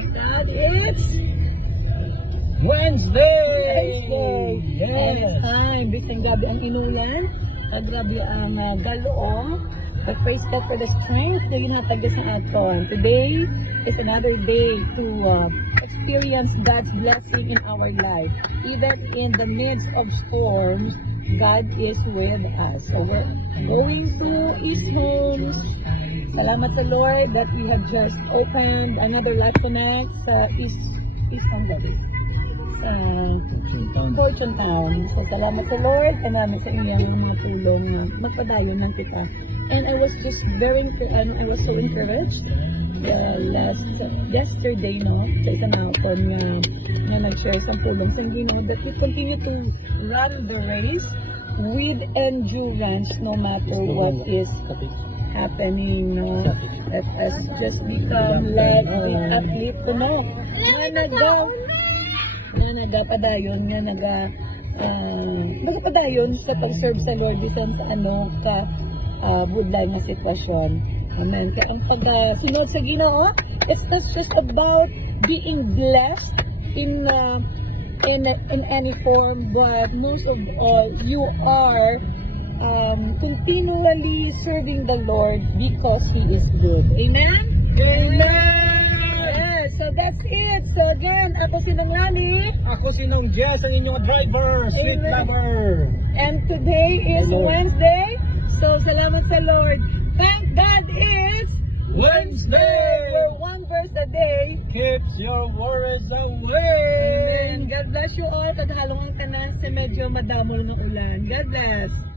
Thank God it's Wednesday! And it's time. Bising gabi ang inulan. At grabe ang galoong. But praise God for the strength na ginhatag sa aton. Today is another day to experience God's blessing in our life. Even in the midst of storms, God is with us. So we're going to East Homes. Salamat sa Lord that we have just opened another Life Connect sa East Homes. Fortune Town. So, salamat sa Lord. Salamat sa inyong mga tulong na magpadayon lang kita. And I was just I was so encouraged yesterday, no? Sa isang ako na nag-share sa tulong sa Ginoo that we continue to run the race with endurance no matter what is happening, no? Let us just become like the athlete, no? Nagapadayon sa pag-serve sa Lord bisan sa budlay nga sitwasyon. Amen. Kaya ang pagsunod sa Ginoo, it's not just about being blessed in any form, but most of all, you are continually serving the Lord because He is good. Amen? Amen! So that's it. So again, ako si Nong Lani. Ako si Nong Jess, ang inyong driver, sweet lover. And today is Wednesday. So salamat sa Lord. Thank God it's Wednesday! Where one verse a day Keeps your worries away! Amen. God bless you all. Kadhalong ang tanan sa medyo madamol ng ulan. God bless.